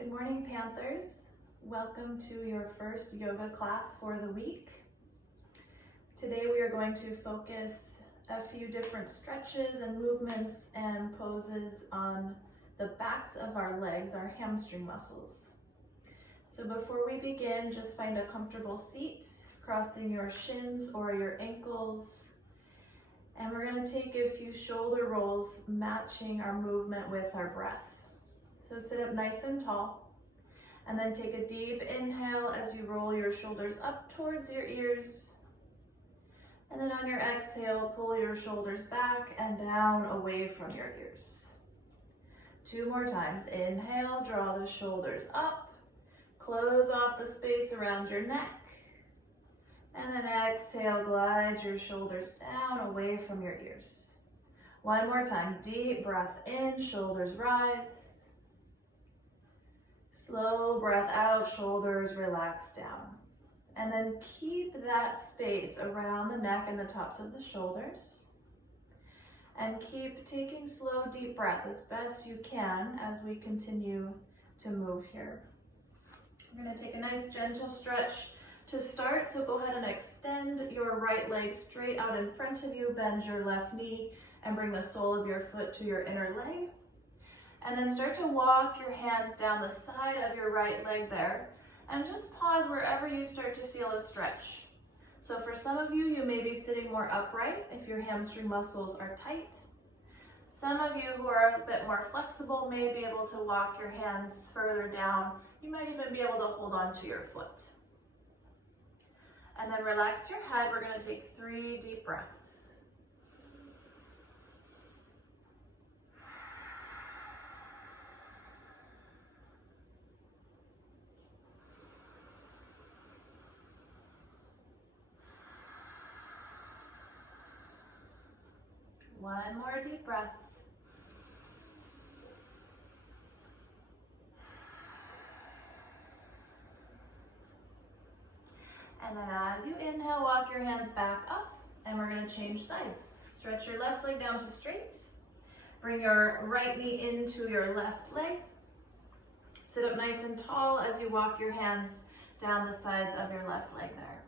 Good morning, Panthers. Welcome to your first yoga class for the week. Today we are going to focus a few different stretches and movements and poses on the backs of our legs, our hamstring muscles. So before we begin, just find a comfortable seat, crossing your shins or your ankles. And we're going to take a few shoulder rolls, matching our movement with our breath. So sit up nice and tall, and then take a deep inhale as you roll your shoulders up towards your ears. And then on your exhale, pull your shoulders back and down away from your ears. 2 more times. Inhale, draw the shoulders up, close off the space around your neck. And then exhale, glide your shoulders down away from your ears. 1 more time. Deep breath in, shoulders rise. Slow breath out, shoulders relax down. And then keep that space around the neck and the tops of the shoulders. And keep taking slow, deep breath as best you can as we continue to move here. We're going to take a nice gentle stretch to start. So go ahead and extend your right leg straight out in front of you. Bend your left knee and bring the sole of your foot to your inner leg. And then start to walk your hands down the side of your right leg there. And just pause wherever you start to feel a stretch. So for some of you, you may be sitting more upright if your hamstring muscles are tight. Some of you who are a bit more flexible may be able to walk your hands further down. You might even be able to hold on to your foot. And then relax your head. We're going to take 3 deep breaths. One more deep breath. And then as you inhale, walk your hands back up, and we're going to change sides. Stretch your left leg down to straight. Bring your right knee into your left leg. Sit up nice and tall as you walk your hands down the sides of your left leg there.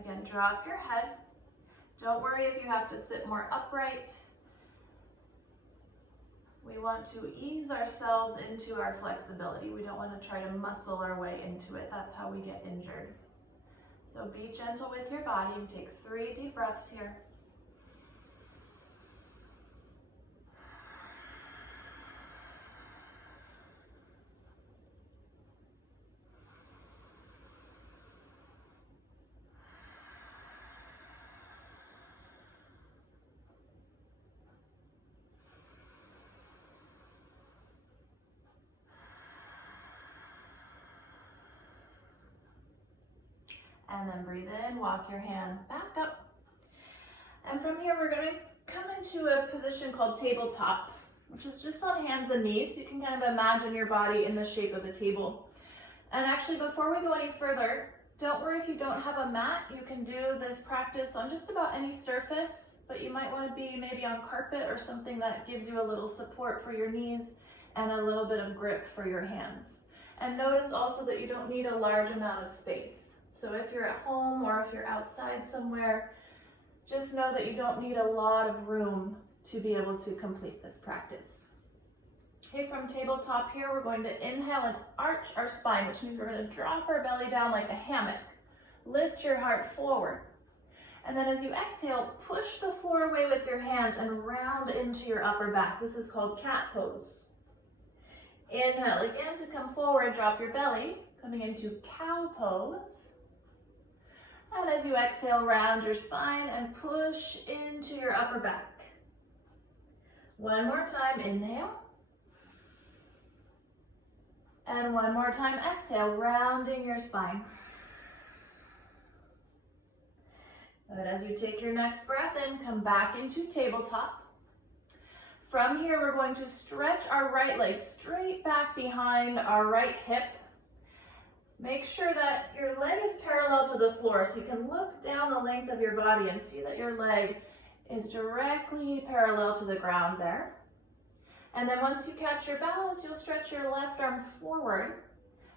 Again, drop your head. Don't worry if you have to sit more upright. We want to ease ourselves into our flexibility. We don't want to try to muscle our way into it. That's how we get injured. So be gentle with your body and take 3 deep breaths here. And then breathe in, walk your hands back up. And from here, we're going to come into a position called tabletop, which is just on hands and knees. So you can kind of imagine your body in the shape of a table. And actually, before we go any further, don't worry if you don't have a mat. You can do this practice on just about any surface, but you might want to be maybe on carpet or something that gives you a little support for your knees and a little bit of grip for your hands. And notice also that you don't need a large amount of space. So if you're at home or if you're outside somewhere, just know that you don't need a lot of room to be able to complete this practice. Okay, from tabletop here, we're going to inhale and arch our spine, which means we're going to drop our belly down like a hammock. Lift your heart forward. And then as you exhale, push the floor away with your hands and round into your upper back. This is called cat pose. Inhale again to come forward, drop your belly, coming into cow pose. And as you exhale, round your spine and push into your upper back. 1 more time, inhale. And 1 more time, exhale, rounding your spine. Good. As you take your next breath in, come back into tabletop. From here, we're going to stretch our right leg straight back behind our right hip. Make sure that your leg is parallel to the floor, so you can look down the length of your body and see that your leg is directly parallel to the ground there. And then once you catch your balance, you'll stretch your left arm forward.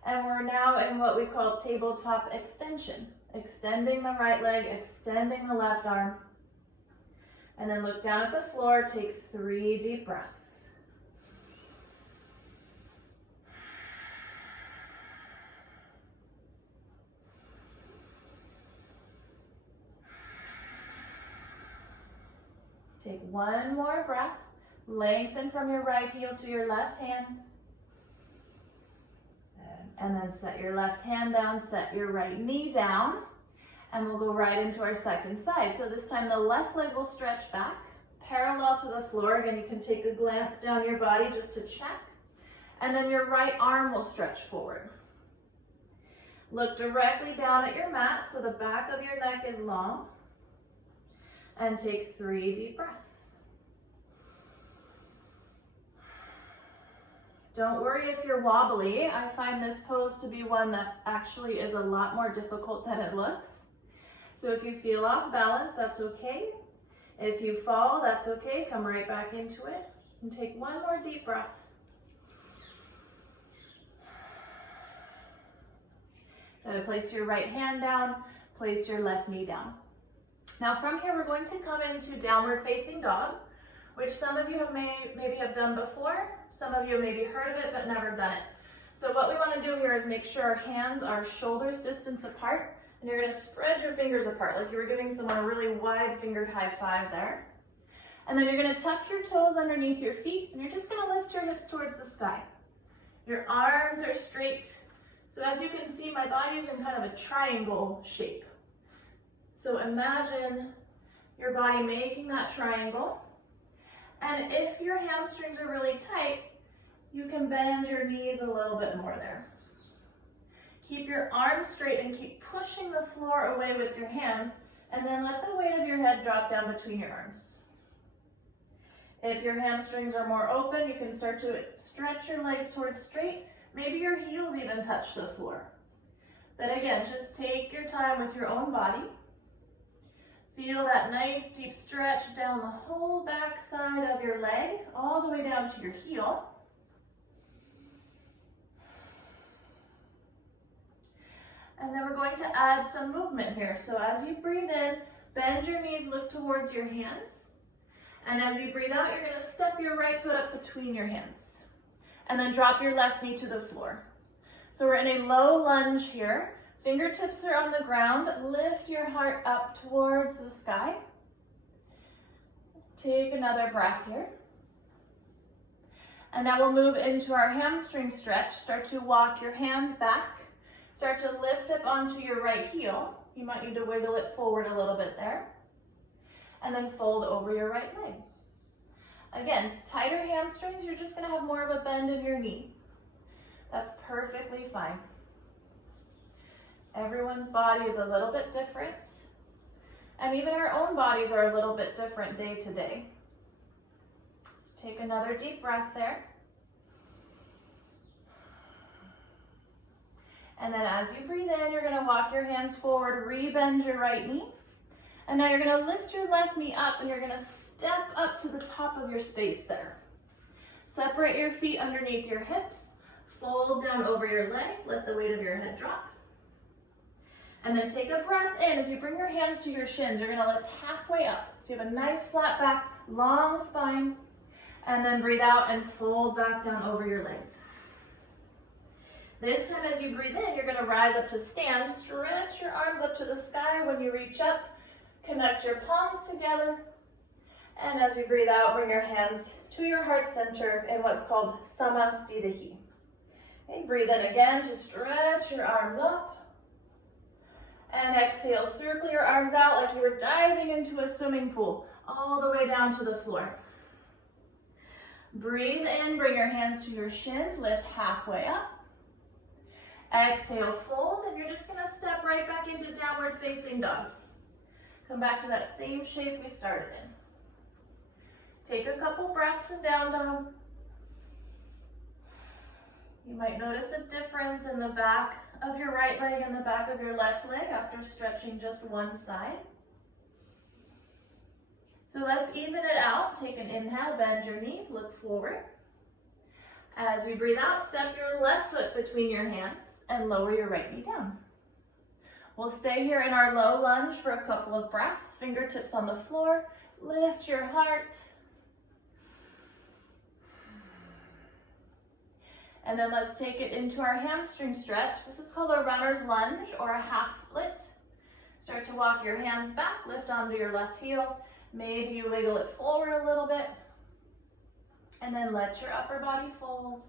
And we're now in what we call tabletop extension. Extending the right leg, extending the left arm. And then look down at the floor, take 3 deep breaths. Take 1 more breath. Lengthen from your right heel to your left hand. And then set your left hand down, set your right knee down. And we'll go right into our second side. So this time the left leg will stretch back, parallel to the floor. Again, you can take a glance down your body just to check. And then your right arm will stretch forward. Look directly down at your mat so the back of your neck is long. And take 3 deep breaths. Don't worry if you're wobbly. I find this pose to be one that actually is a lot more difficult than it looks. So if you feel off balance, that's okay. If you fall, that's okay. Come right back into it. And take 1 more deep breath. Place your right hand down, place your left knee down. Now from here, we're going to come into downward facing dog, which some of you maybe have done before. Some of you have maybe heard of it, but never done it. So what we want to do here is make sure our hands are shoulders distance apart, and you're going to spread your fingers apart, like you were giving someone a really wide fingered high five there. And then you're going to tuck your toes underneath your feet, and you're just going to lift your hips towards the sky. Your arms are straight. So as you can see, my body is in kind of a triangle shape. So imagine your body making that triangle. And if your hamstrings are really tight, you can bend your knees a little bit more there. Keep your arms straight and keep pushing the floor away with your hands, and then let the weight of your head drop down between your arms. If your hamstrings are more open, you can start to stretch your legs towards straight. Maybe your heels even touch the floor. But again, just take your time with your own body. Feel that nice deep stretch down the whole back side of your leg, all the way down to your heel. And then we're going to add some movement here. So as you breathe in, bend your knees, look towards your hands. And as you breathe out, you're going to step your right foot up between your hands. And then drop your left knee to the floor. So we're in a low lunge here. Fingertips are on the ground. Lift your heart up towards the sky. Take another breath here. And now we'll move into our hamstring stretch. Start to walk your hands back. Start to lift up onto your right heel. You might need to wiggle it forward a little bit there. And then fold over your right leg. Again, tighter hamstrings, you're just going to have more of a bend in your knee. That's perfectly fine. Everyone's body is a little bit different. And even our own bodies are a little bit different day to day. Let's take another deep breath there. And then as you breathe in, you're going to walk your hands forward, re-bend your right knee. And now you're going to lift your left knee up, and you're going to step up to the top of your space there. Separate your feet underneath your hips. Fold down over your legs. Let the weight of your head drop. And then take a breath in. As you bring your hands to your shins, you're going to lift halfway up. So you have a nice flat back, long spine. And then breathe out and fold back down over your legs. This time as you breathe in, you're going to rise up to stand. Stretch your arms up to the sky. When you reach up, connect your palms together. And as you breathe out, bring your hands to your heart center in what's called Samastitihi. Okay, breathe in again to stretch your arms up. And exhale, circle your arms out like you were diving into a swimming pool, all the way down to the floor. Breathe in, bring your hands to your shins, lift halfway up. Exhale, fold, and you're just going to step right back into downward facing dog. Come back to that same shape we started in. Take a couple breaths in down dog. You might notice a difference in the back of your right leg and the back of your left leg after stretching just one side. So let's even it out. Take an inhale, bend your knees, look forward. As we breathe out, step your left foot between your hands and lower your right knee down. We'll stay here in our low lunge for a couple of breaths, fingertips on the floor. Lift your heart. And then let's take it into our hamstring stretch. This is called a runner's lunge or a half split. Start to walk your hands back, lift onto your left heel. Maybe you wiggle it forward a little bit. And then let your upper body fold.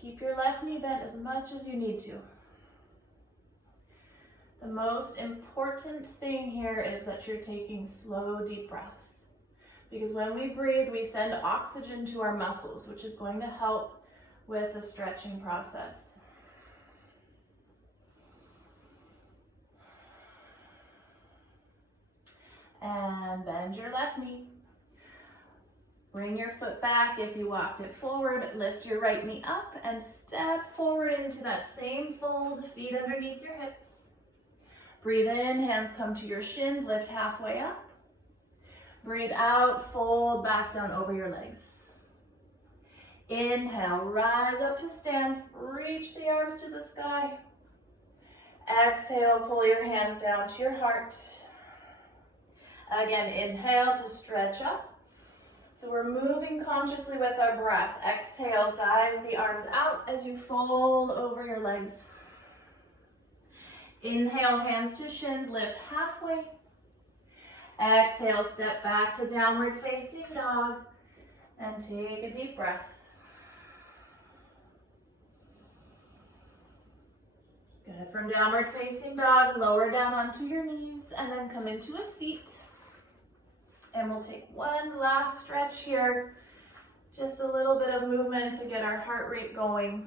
Keep your left knee bent as much as you need to. The most important thing here is that you're taking slow, deep breath. Because when we breathe, we send oxygen to our muscles, which is going to help with the stretching process. And bend your left knee. Bring your foot back if you walked it forward. Lift your right knee up and step forward into that same fold, feet underneath your hips. Breathe in, hands come to your shins, lift halfway up. Breathe out, fold back down over your legs. Inhale, rise up to stand, reach the arms to the sky. Exhale, pull your hands down to your heart. Again, inhale to stretch up. So we're moving consciously with our breath. Exhale, dive the arms out as you fold over your legs. Inhale, hands to shins, lift halfway. Exhale, step back to downward facing dog and take a deep breath. Good. From downward facing dog, lower down onto your knees and then come into a seat. And we'll take one last stretch here. Just a little bit of movement to get our heart rate going.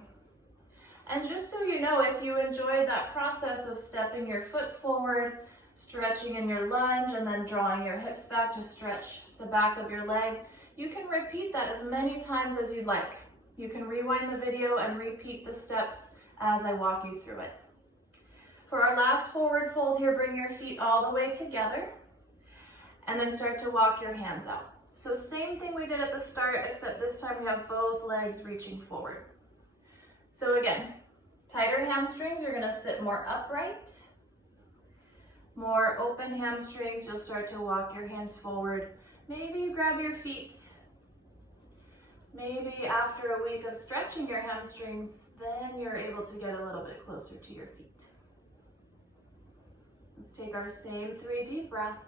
And just so you know, if you enjoyed that process of stepping your foot forward, stretching in your lunge, and then drawing your hips back to stretch the back of your leg, you can repeat that as many times as you'd like. You can rewind the video and repeat the steps as I walk you through it. For our last forward fold here, bring your feet all the way together, and then start to walk your hands out. So same thing we did at the start, except this time we have both legs reaching forward. So again, tighter hamstrings, you're gonna sit more upright. More open hamstrings, you'll start to walk your hands forward. Maybe you grab your feet. Maybe after a week of stretching your hamstrings, then you're able to get a little bit closer to your feet. Let's take our same 3 deep breaths.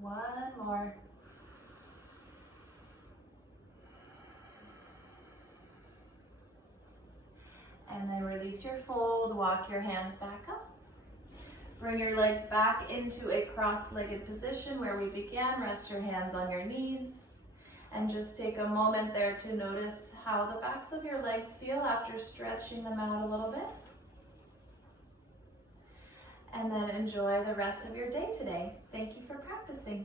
One more. And then release your fold, walk your hands back up. Bring your legs back into a cross-legged position where we began. Rest your hands on your knees. And just take a moment there to notice how the backs of your legs feel after stretching them out a little bit. And then enjoy the rest of your day today. Thank you for practicing.